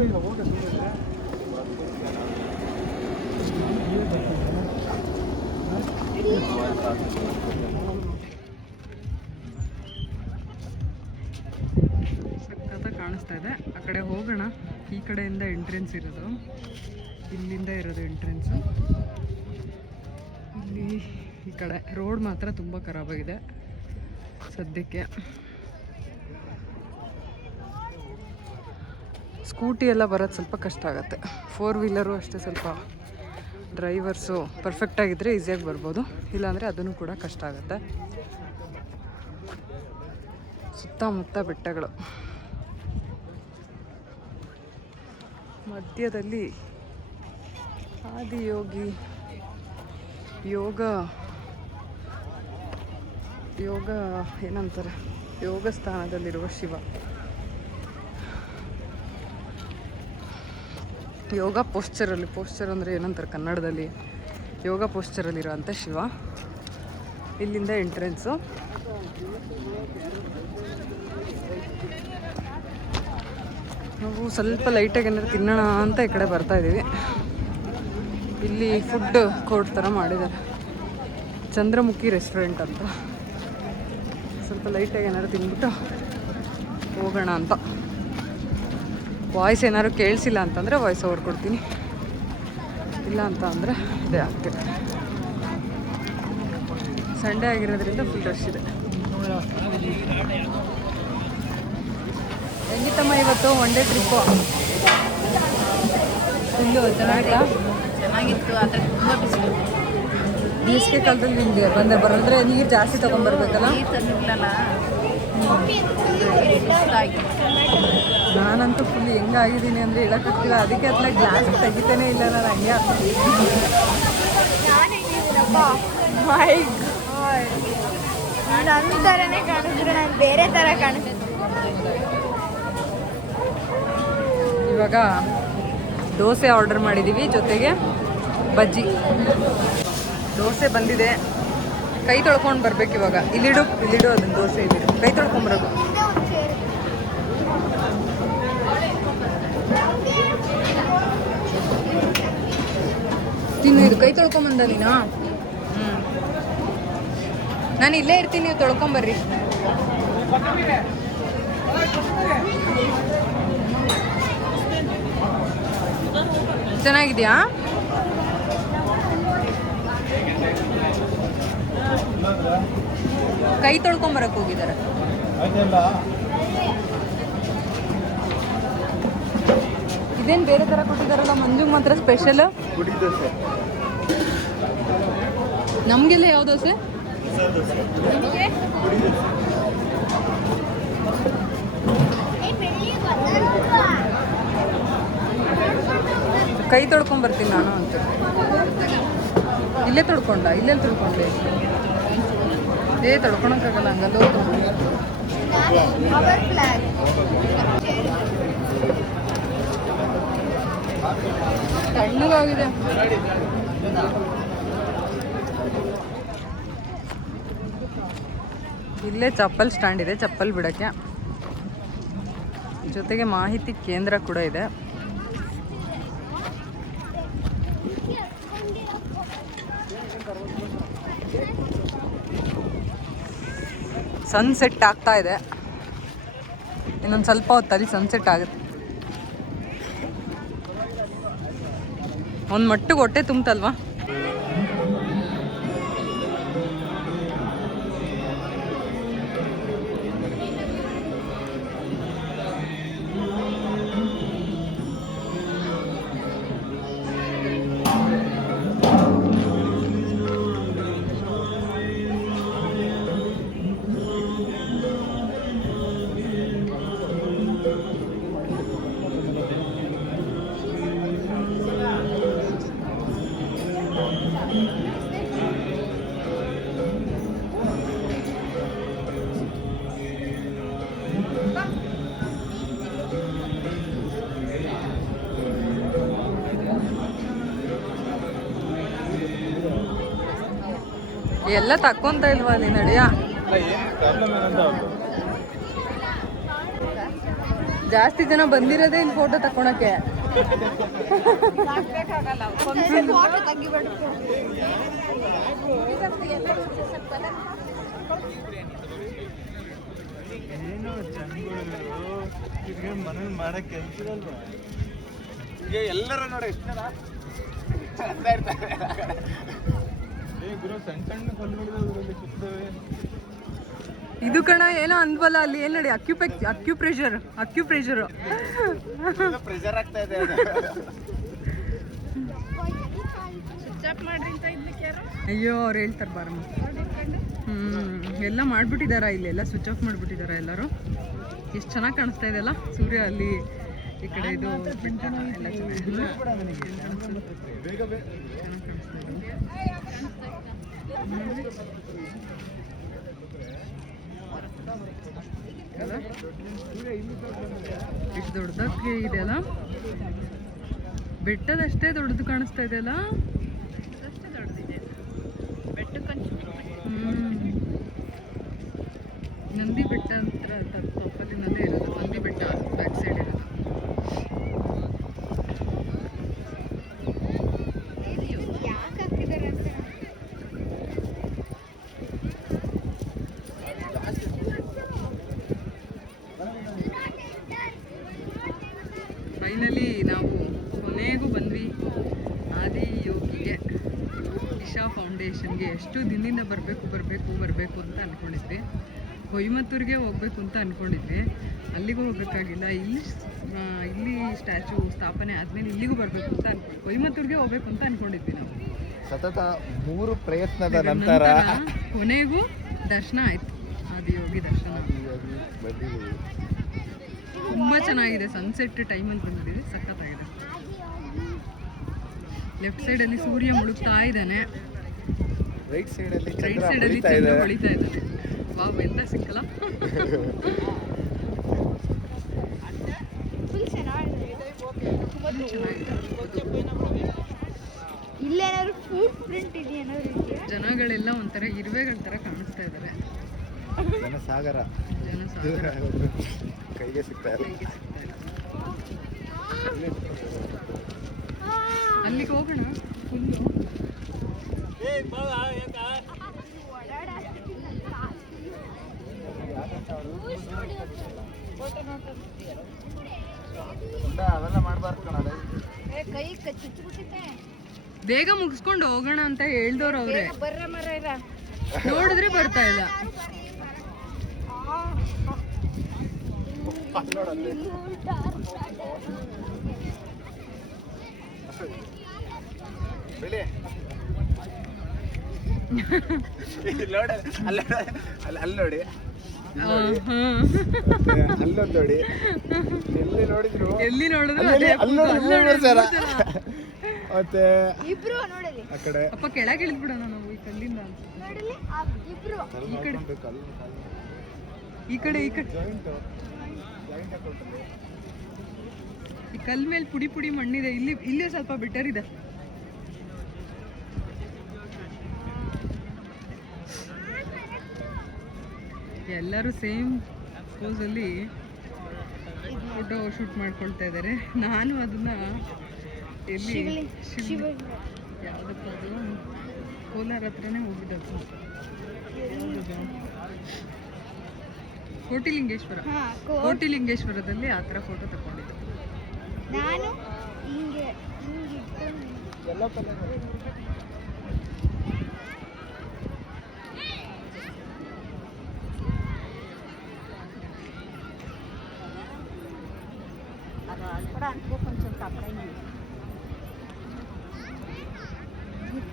ಸಖತ್ತಾಗಿ ಕಾಣಿಸ್ತಾ ಇದೆ. ಆ ಕಡೆ ಹೋಗೋಣ. ಈ ಕಡೆಯಿಂದ ಎಂಟ್ರೆನ್ಸ್ ಇರೋದು, ಇಲ್ಲಿಂದ ಇರೋದು ಎಂಟ್ರೆನ್ಸು. ಇಲ್ಲಿ ಈ ಕಡೆ ರೋಡ್ ಮಾತ್ರ ತುಂಬ ಖರಾಬಾಗಿದೆ ಸದ್ಯಕ್ಕೆ. ಸ್ಕೂಟಿ ಎಲ್ಲ ಬರೋದು ಸ್ವಲ್ಪ ಕಷ್ಟ ಆಗುತ್ತೆ. 4 ವೀಲರು ಅಷ್ಟೇ, ಸ್ವಲ್ಪ ಡ್ರೈವರ್ಸು ಪರ್ಫೆಕ್ಟಾಗಿದ್ದರೆ ಈಸಿಯಾಗಿ ಬರ್ಬೋದು, ಇಲ್ಲಾಂದರೆ ಅದನ್ನು ಕೂಡ ಕಷ್ಟ ಆಗುತ್ತೆ. ಸುತ್ತಮುತ್ತ ಬೆಟ್ಟಗಳು, ಮಧ್ಯದಲ್ಲಿ ಆದಿಯೋಗಿ ಯೋಗ ಏನಂತಾರೆ, ಯೋಗ ಸ್ಥಾನದಲ್ಲಿರುವ ಶಿವ, ಯೋಗ ಪೋಸ್ಚರ್ ಅಂದರೆ ಏನಂತಾರೆ ಕನ್ನಡದಲ್ಲಿ, ಯೋಗ ಪೋಸ್ಚರಲ್ಲಿರೋಂಥ ಶಿವ. ಇಲ್ಲಿಂದ ಎಂಟ್ರೆನ್ಸು. ನಾವು ಸ್ವಲ್ಪ ಲೈಟಾಗಿ ಏನಾದ್ರು ತಿನ್ನೋಣ ಅಂತ ಈ ಕಡೆ ಬರ್ತಾಯಿದ್ದೀವಿ. ಇಲ್ಲಿ ಫುಡ್ ಕೋರ್ಟ್ ಥರ ಮಾಡಿದ್ದಾರೆ, ಚಂದ್ರಮುಖಿ ರೆಸ್ಟೋರೆಂಟ್ ಅಂತ. ಸ್ವಲ್ಪ ಲೈಟಾಗಿ ಏನಾದ್ರು ತಿಂದ್ಬಿಟ್ಟು ಹೋಗೋಣ ಅಂತ. ವಾಯ್ಸ್ ಏನಾದ್ರು ಕೇಳಿಸಿಲ್ಲ ಅಂತಂದರೆ ವಾಯ್ಸ್ ಓವರ್ ಕೊಡ್ತೀನಿ, ಇಲ್ಲ ಅಂತ ಅಂದರೆ ಇದೇ ಆಗ್ತಿದೆ. ಸಂಡೇ ಆಗಿರೋದ್ರಿಂದ ಫುಲ್ ರಶ್ ಇದೆ. ಹೆಂಗಿತ್ತಮ್ಮ ಇವತ್ತು 1 ಡೇ ಟ್ರಿಪ್ಪು? ಫುಲ್ಲು ಚೆನ್ನಾಗಿತ್ತು, ಆದರೆ ತುಂಬ ಬಿಸಿಲು. ಬೇಸಿಗೆ ಕಾಲದಲ್ಲಿ ನಿಮಗೆ ಬರೋದ್ರೆ ನೀರು ಜಾಸ್ತಿ ತೊಗೊಂಡ್ಬರ್ಬೇಕಲ್ಲ? ನೀರು ತಂದಿರಲಿಲ್ಲ, ನಾನಂತೂ ಫುಲ್ ಹೆಂಗಾಗಿದ್ದೀನಿ ಅಂದರೆ ಹೇಳೋಕ್ಕಾಗ್ತಿಲ್ಲ. ಅದಕ್ಕೆ ಅದನ್ನ ಗ್ಲಾಸ್ ತೆಗಿತಾನೆ ಇಲ್ಲ ನಾನು, ಹಂಗೆ ನನ್ನ ಥರನೇ ಕಾಣಿಸಿದ್ರೆ ನಾನು ಬೇರೆ ಥರ ಕಾಣಿಸ್ತೀನಿ. ಇವಾಗ ದೋಸೆ ಆರ್ಡರ್ ಮಾಡಿದ್ದೀವಿ, ಜೊತೆಗೆ ಬಜ್ಜಿ. ದೋಸೆ ಬಂದಿದೆ, ಕೈ ತೊಳ್ಕೊಂಡು ಬರ್ಬೇಕು ಇವಾಗ. ಇಲ್ಲಿಡು ಅದನ್ನು ದೋಸೆ ಇಲ್ಲಿಡು, ಕೈ ತೊಳ್ಕೊಂಬರೋದು. ತಿನ್ನು, ಇದು ಕೈ ತೊಳ್ಕೊಂಬಂದ ನೀನು? ನಾನು ಇಲ್ಲೇ ಇರ್ತೀನಿ, ನೀವು ತೊಳ್ಕೊಂಬರ್ರಿ. ಚೆನ್ನಾಗಿದೆಯಾ? ಕೈ ತೊಳ್ಕೊಂಬರಕ್ಕೆ ಹೋಗಿದ್ದಾರೆ. ಇದೇನು ಬೇರೆ ಥರ ಕೊಟ್ಟಿದ್ದಾರಲ್ಲ, ಮಂಜುಗೆ ಮಾತ್ರ ಸ್ಪೆಷಲ್. ನಮಗೆಲ್ಲ ಯಾವ ದೋಸೆ? ಕೈ ತೊಳ್ಕೊಂಬರ್ತೀನಿ ನಾನು ಅಂತ. ಇಲ್ಲೇ ಇಲ್ಲೆಲ್ಲಿ ತೊಳ್ಕೊಂಡೆ? ತೊಳ್ಕೊಳಕ್ಕಾಗಲ್ಲ, ಹಂಗಲ್ಲ. ತಣ್ಣಗಾಗಿದೆ. ಇಲ್ಲೇ ಚಪ್ಪಲ್ ಸ್ಟ್ಯಾಂಡ್ ಇದೆ, ಚಪ್ಪಲ್ ಬಿಡೋಕ್ಕೆ. ಜೊತೆಗೆ ಮಾಹಿತಿ ಕೇಂದ್ರ ಕೂಡ ಇದೆ. ಸನ್ಸೆಟ್ ಆಗ್ತಾ ಇದೆ, ಇನ್ನೊಂದು ಸ್ವಲ್ಪ ಹೊತ್ತಲ್ಲಿ ಸನ್ಸೆಟ್ ಆಗುತ್ತೆ. ಒಂದು ಮಟ್ಟಿಗೆ ಹೊಟ್ಟೆ ತುಂಬ್ತಲ್ವಾ? ಎಲ್ಲ ತಕ್ಕೊಂತ ಇಲ್ವಾ ಅಲ್ಲಿ ನಡಿಯ? ಜಾಸ್ತಿ ಜನ ಬಂದಿರೋದೇ ಇಲ್ಲಿ ಫೋಟೋ ತಕೊಳಕ್ಕೆ. ಏನೋ ಜನಗಳು ಮನೇಲಿ ಮಾಡಕ್ ಕೆಲ್ಸಲ್ವಾ ಈಗ ಎಲ್ಲರೂ ನೋಡಿ ಎಷ್ಟು ಜನ ಅಂತ ಇರ್ತಾರೆ. ಗುರು ಸಣ್ಣ ಸಣ್ಣ ಕಲ್ಲುಗಳು ಸುತ್ತವೆ. ಇದು ಕಣ ಏನೋ ಅಂದ್ವಲ್ಲ ಅಲ್ಲಿ ಏನ್ ನೋಡಿ ಅಕ್ಯುಪ್ರೆಷರ್ ಪ್ರೆಷರ್ ಆಗ್ತಾ ಇದೆ. ಅಯ್ಯೋ ಅವ್ರು ಹೇಳ್ತಾರೆ ಬಾರಮ್ಮ. ಎಲ್ಲ ಮಾಡ್ಬಿಟ್ಟಿದಾರ ಇಲ್ಲೆಲ್ಲ ಸ್ವಿಚ್ ಆಫ್ ಮಾಡ್ಬಿಟ್ಟಿದಾರ ಎಲ್ಲರೂ. ಎಷ್ಟು ಚೆನ್ನಾಗಿ ಕಾಣಿಸ್ತಾ ಇದೆಯಲ್ಲ ಸೂರ್ಯ ಅಲ್ಲಿ ಈ ಕಡೆ ಇದು ಬೆಟ್ಟ ಎಲ್ಲ ಚೆನ್ನಾಗಿ ಎಷ್ಟು ದೊಡ್ಡದಾಗಿ ಇದೆಯಲ್ಲ, ಬೆಟ್ಟದಷ್ಟೇ ದೊಡ್ಡದು ಕಾಣಿಸ್ತಾ ಇದೆಯಲ್ಲ. ನಂದಿ ಬೆಟ್ಟ ಅಂತ ತಪ್ಪಲಿನಲ್ಲೇ ಇರೋದು. ನಂದಿ ಬೆಟ್ಟ ಬ್ಯಾಕ್ ಸೈಡ್ ಇರೋದು. ಫೈನಲಿ ನಾವು ಕೊನೆಗೂ ಬಂದ್ವಿ ಆದಿಯೋಗಿಗೆ, ಇಶಾ ಫೌಂಡೇಶನ್ಗೆ. ಎಷ್ಟು ದಿನದಿಂದ ಬರಬೇಕು ಅಂತ ಅಂದ್ಕೊಂಡಿದ್ವಿ. ಕೊಯಮತ್ತೂರಿಗೆ ಹೋಗ್ಬೇಕು ಅಂತ ಅಂದ್ಕೊಂಡಿದ್ವಿ, ಅಲ್ಲಿಗೂ ಹೋಗ್ಬೇಕಾಗಿಲ್ಲ. ಇಲ್ಲಿ ಸ್ಟ್ಯಾಚು ಸ್ಥಾಪನೆ ಆದಮೇಲೆ ಇಲ್ಲಿಗೂ ಬರಬೇಕು ಅಂತ ಕೊಯಮತ್ತೂರಿಗೆ ಹೋಗ್ಬೇಕು ಅಂತ ಅಂದ್ಕೊಂಡಿದ್ವಿ ನಾವು. ಸತತ 3 ಪ್ರಯತ್ನದ ನಂತರ ಕೊನೆಗೂ ದರ್ಶನ ಆಯಿತು, ಆದಿಯೋಗಿ ದರ್ಶನ. ತುಂಬ ಚೆನ್ನಾಗಿದೆ. ಸನ್ಸೆಟ್ ಟೈಮಲ್ಲಿ ಬಂದಿದೆ, ಸಖತ್ತಾಗಿದೆ. ಲೆಫ್ಟ್ ಸೈಡಲ್ಲಿ ಸೂರ್ಯ ಮುಳುಗ್ತಾ ಇದ್ದಾನೆ, ರೈಟ್ ಸೈಡಲ್ಲಿ ಚಂದ್ರ ಹೊಳಿತಾ ಇದ್ದಾನೆ. ವಾವ್, ಎಂತ ಸಿಕ್ಕಲ್ಲ. ಇಲ್ಲೇನಾದ್ರು ಫುಟ್ ಪ್ರಿಂಟ್ ಇದೆಯಾ? ಜನಗಳೆಲ್ಲ ಒಂಥರ ಇರುವೆಗಳ ಥರ ಕಾಣಿಸ್ತಾ ಇದ್ದಾರೆ. ಜನಸಾಗರ ಕೈಗೆ ಸಿಗ್ತಾ ಇಲ್ಲ. ಅಲ್ಲಿಗೆ ಹೋಗೋಣ ಫುಲ್ಲು. ಅವೆಲ್ಲ ಮಾಡಬಾರ್ದು ಕಣ. ಬೇಗ ಮುಗಿಸ್ಕೊಂಡು ಹೋಗೋಣ ಅಂತ ಹೇಳ್ದವ್ರು ಅವ್ರೆ, ನೋಡಿದ್ರೆ ಬರ್ತಾ ಇಲ್ಲ. ಅಲ್ಲಿ ನೋಡಿ, ಅಲ್ಲೊಂದು ನೋಡಿ, ಎಲ್ಲಿ ನೋಡಿದ್ರು ಮತ್ತೆ ಇಬ್ರು ನೋಡಲಿ ಆ ಕಡೆ ಅಪ್ಪ ಕೆಳಗೆ ಇಳಿದ್ಬಿಡೋಣ ನಾವು ಈ ಕಲ್ಲಿಂದ. ನೋಡಲಿ ಇಬ್ರು ಈ ಕಡೆ ಈ ಕಲ್ ಮೇಲೆ ಪುಡಿ ಮಣ್ಣಿದೆ. ಇಲ್ಲಿ ಸ್ವಲ್ಪ ಬೆಟರ್ ಇದೆ. ಎಲ್ಲರೂ ಸೇಮ್ ಪೋಸಲ್ಲಿ ಫೋಟೋ ಶೂಟ್ ಮಾಡ್ಕೊಳ್ತಾ ಇದ್ದಾರೆ. ನಾನು ಅದನ್ನ ಎಲ್ಲಿ ಯಾವುದಪ್ಪ ಅದು ಕೋಲಾರ ಹತ್ರನೇ ಹೋಗಿದ್ದು, ಕೋಟಿಲಿಂಗೇಶ್ವರದಲ್ಲಿ ಆ ಥರ ಫೋಟೋ ತಗೊಂಡಿದ್ದೆ ನಾನು. ಹಿಂಗೆ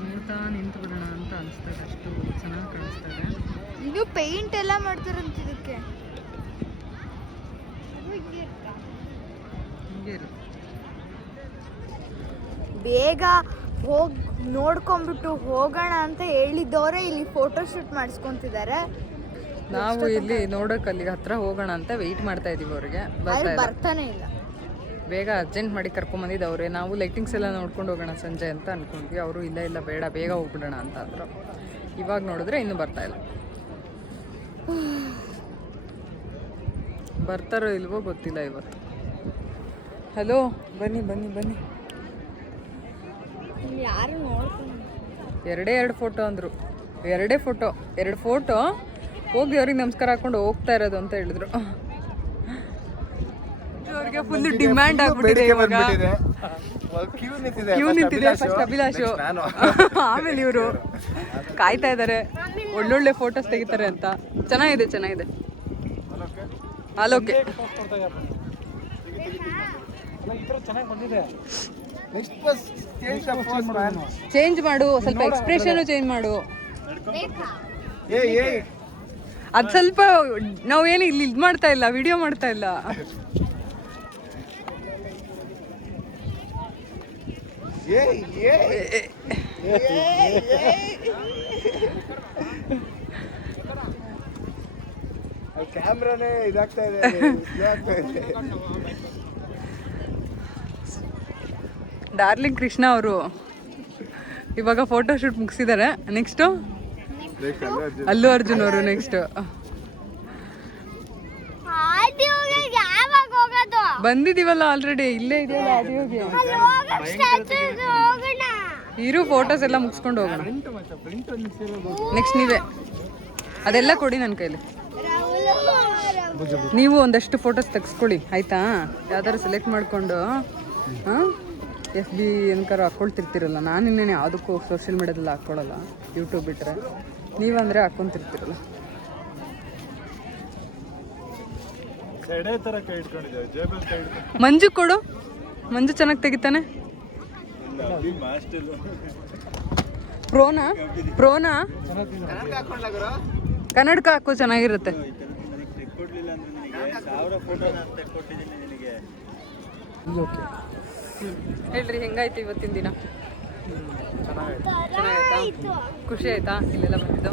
ನೋಡ್ತಾ ನಿಂತು ಬಿಡೋಣ ಅಂತ ಅನಿಸ್ತದೆ. ಅಷ್ಟು ಚೆನ್ನಾಗಿ ಕಾಣಿಸ್ತದೆ. ಇದು ಪೇಂಟ್ ಎಲ್ಲ ಮಾಡ್ತಾರಂತ ಇದಕ್ಕೆ. ಹಿಂಗೆ ಇರುತ್ತೆ. ಬೇಗ ಹೋಗಿ ನೋಡ್ಕೊಂಡ್ಬಿಟ್ಟು ಹೋಗೋಣ ಅಂತ ಹೇಳಿದವರೇ ಇಲ್ಲಿ ಫೋಟೋ ಶೂಟ್ ಮಾಡಿಸ್ಕೊಂತಿದ್ದಾರೆ. ನಾವು ಇಲ್ಲಿ ನೋಡೋಕೆ ಅಲ್ಲಿಗೆ ಹತ್ರ ಹೋಗೋಣ ಅಂತ ವೆಯ್ಟ್ ಮಾಡ್ತಾ ಇದೀವಿ. ಅವ್ರಿಗೆ ಬರ್ತಾನೆ ಇಲ್ಲ. ಬೇಗ ಅರ್ಜೆಂಟ್ ಮಾಡಿ ಕರ್ಕೊಂಬಂದಿದ್ದು ಅವರೇ. ನಾವು ಲೈಟಿಂಗ್ಸ್ ಎಲ್ಲ ನೋಡ್ಕೊಂಡು ಹೋಗೋಣ ಸಂಜೆ ಅಂತ ಅಂದ್ಕೊಂಡ್ವಿ. ಅವರು ಇಲ್ಲ ಬೇಡ, ಬೇಗ ಹೋಗ್ಬಿಡೋಣ ಅಂತ ಅಂದರು. ಇವಾಗ ನೋಡಿದ್ರೆ ಇನ್ನೂ ಬರ್ತಾ ಇಲ್ಲ. ಬರ್ತಾರೋ ಇಲ್ವೋ ಗೊತ್ತಿಲ್ಲ ಇವತ್ತು. ಹಲೋ ಬನ್ನಿ ಬನ್ನಿ ಬನ್ನಿ. ಯಾರು ನೋಡ್ಕೊಂಡು ಎರಡು ಫೋಟೋ ಅಂದರು. ಎರಡು ಫೋಟೋ ಹೋಗಿ ಅವ್ರಿಗೆ ನಮಸ್ಕಾರ ಹಾಕೊಂಡು ಹೋಗ್ತಾ ಇರೋದು ಅಂತ ಹೇಳಿದ್ರು. ಅವ್ರಿಗೆ ಫುಲ್ ಡಿಮ್ಯಾಂಡ್ ಆಗ್ಬಿಟ್ಟಿದೆ ಇವಾಗ. ಕ್ಯೂ ನಿಂತಿದೆ. ಫಸ್ಟ್ ಅಭಿಲಾಷು, ಆಮೇಲೆ ಇವರು ಕಾಯ್ತಾ ಇದ್ದಾರೆ ಒಳ್ಳೊಳ್ಳೆ ಫೋಟೋಸ್ ತೆಗಿತಾರೆ ಅಂತ. ಚೆನ್ನಾಗಿದೆ. ಅಲೋಕೆ ಚೇಂಜ್ ಮಾಡು, ಸ್ವಲ್ಪ ಎಕ್ಸ್ಪ್ರೆಷನ್ ಚೇಂಜ್ ಮಾಡು. ಅದು ಸ್ವಲ್ಪ ನಾವೇನು ಇಲ್ಲಿ ಇದು ಮಾಡ್ತಾ ಇಲ್ಲ, ವಿಡಿಯೋ ಮಾಡ್ತಾ ಇಲ್ಲ. ಕ್ಯಾಮ್ರಾನೇ ಇದಾಗ್ತಾ ಇದೆ. ಡಾರ್ಲಿಂಗ್ ಕೃಷ್ಣ ಅವರು ಇವಾಗ photo shoot ಮುಗಿಸಿದ್ದಾರೆ. Next Allu Arjun ಅವರು. ನೆಕ್ಸ್ಟ್ ಬಂದಿದೀವಲ್ಲ ಆಲ್ರೆಡಿ, ಇಲ್ಲೇ ಇದೆಯಲ್ಲ ಆದಿಯೋಗಿ. ಇರು ಫೋಟೋಸ್ ಎಲ್ಲ ಮುಗಿಸ್ಕೊಂಡು ಹೋಗೋಣ. ನೆಕ್ಸ್ಟ್ ನೀವೇ ಅದೆಲ್ಲ ಕೊಡಿ ನನ್ನ ಕೈಲಿ. ನೀವು ಒಂದಷ್ಟು ಫೋಟೋಸ್ ತೆಗೆಸ್ಕೊಳ್ಳಿ ಆಯ್ತಾ? ಯಾವ್ದಾರು ಸೆಲೆಕ್ಟ್ ಮಾಡಿಕೊಂಡು FB ಏನಕ್ಕಾರು ಹಾಕ್ಕೊಳ್ತಿರ್ತೀರಲ್ಲ. ನಾನು ಇನ್ನೇನು ಯಾವುದಕ್ಕೂ ಸೋಷಿಯಲ್ ಮೀಡಿಯಾದಲ್ಲಿ ಹಾಕ್ಕೊಳ್ಳಲ್ಲ, ಯೂಟ್ಯೂಬ್ ಬಿಟ್ಟರೆ. ನೀವಂದರೆ ಹಾಕ್ಕೊಂತಿರ್ತೀರಲ್ಲ. ಮಂಜು ಕೊಡು, ಮಂಜು ಚೆನ್ನಾಗಿ ತೆಗಿತಾನೆ. ಪ್ರೋನಾ ಕನ್ನಡಕ ಹಾಕೋ ಚೆನ್ನಾಗಿರುತ್ತೆ. ಹೇಳ್ರಿ ಹೆಂಗಾಯ್ತು ಇವತ್ತಿನ ದಿನ? ಚೆನ್ನಾಗಾಯ್ತಾ? ಖುಷಿ ಆಯ್ತಾ ಇಲ್ಲೆಲ್ಲ ಬಂದಿದ್ದು?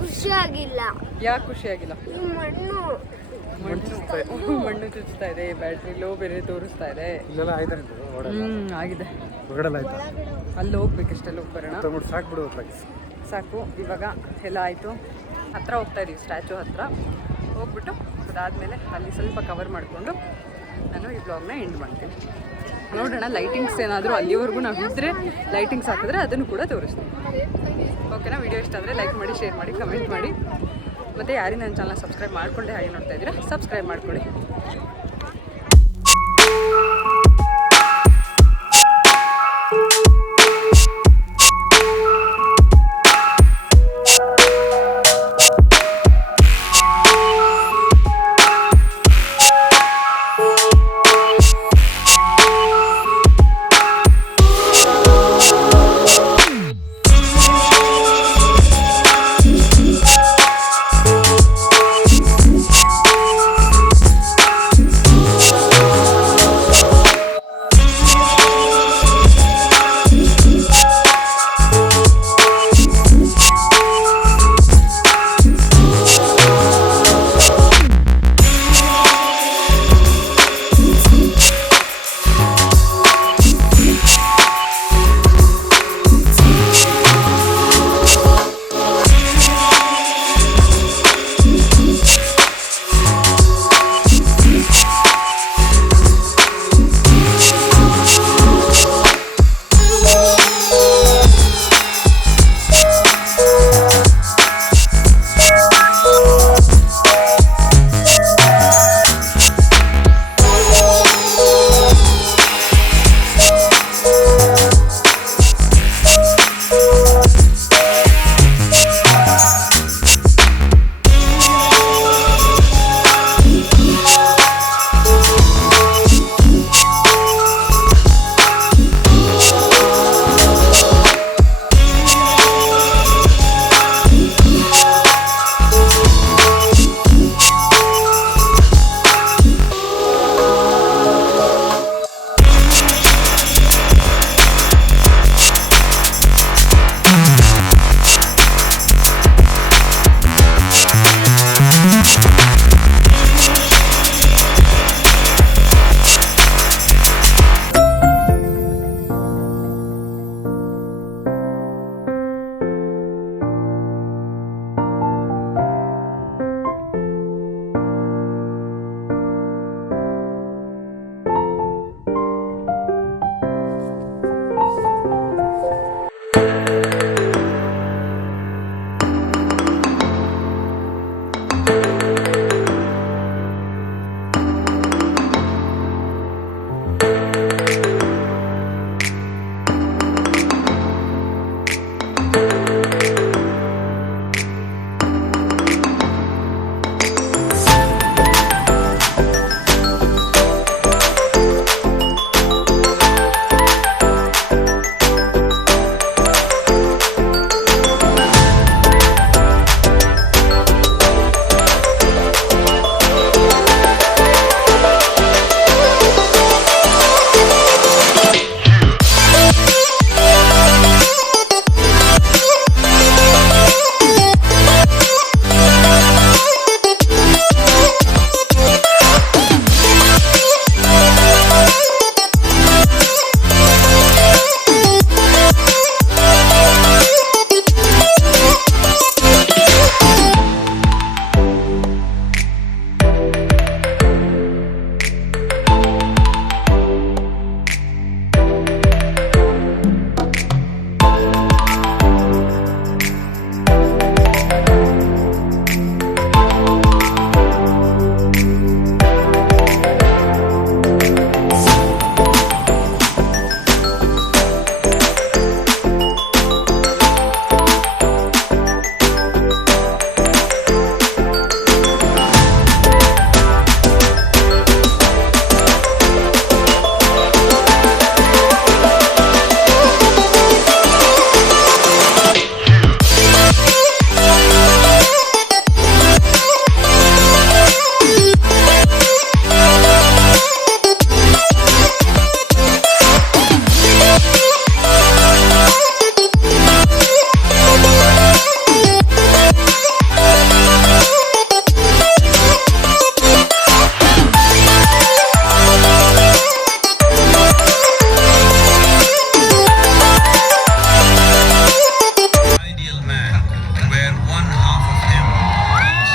ಖುಷಿ ಆಗಿಲ್ಲ. ಯಾಕೆ ಖುಷಿ ಆಗಿಲ್ಲ? ಮಣ್ಣು ಚುಚ್ತಾ ಇದೆ, ಬ್ಯಾಟ್ರಿ ಲೋ ಬೇರೆ ತೋರಿಸ್ತಾ ಇದೆ. ಆಗಿದೆ. ಅಲ್ಲಿ ಹೋಗ್ಬೇಕಷ್ಟೆಲ್ಲ ಹೋಗಿ ಬರೋಣ. ಸಾಕು ಇವಾಗ ಎಲ್ಲ ಆಯಿತು. ಹತ್ರ ಹೋಗ್ತಾ ಇದೀವಿ, ಸ್ಟ್ಯಾಚು ಹತ್ರ ಹೋಗ್ಬಿಟ್ಟು ಅದಾದಮೇಲೆ ಅಲ್ಲಿ ಸ್ವಲ್ಪ ಕವರ್ ಮಾಡಿಕೊಂಡು ನಾನು ಈ ಬ್ಲಾಗ್ನ ಎಂಡ್ ಮಾಡ್ತೀನಿ. ನೋಡೋಣ ಲೈಟಿಂಗ್ಸ್ ಏನಾದರೂ ಅಲ್ಲಿವರೆಗೂ ನಾವು ಇದ್ದರೆ ಲೈಟಿಂಗ್ಸ್ ಹಾಕಿದ್ರೆ ಅದನ್ನು ಕೂಡ ತೋರಿಸ್ತೀನಿ. ಓಕೆನಾ? ವಿಡಿಯೋ ಇಷ್ಟ ಆದರೆ ಲೈಕ್ ಮಾಡಿ, ಶೇರ್ ಮಾಡಿ, ಕಮೆಂಟ್ ಮಾಡಿ. ಮತ್ತು ಯಾರಿಗೆ ನನ್ನ ಚಾನಲ್ ಸಬ್ಸ್ಕ್ರೈಬ್ ಮಾಡ್ಕೊಂಡೆ ಹಾಗೆ ನೋಡ್ತಾ ಇದ್ದೀರಾ ಸಬ್ಸ್ಕ್ರೈಬ್ ಮಾಡ್ಕೊಳ್ಳಿ.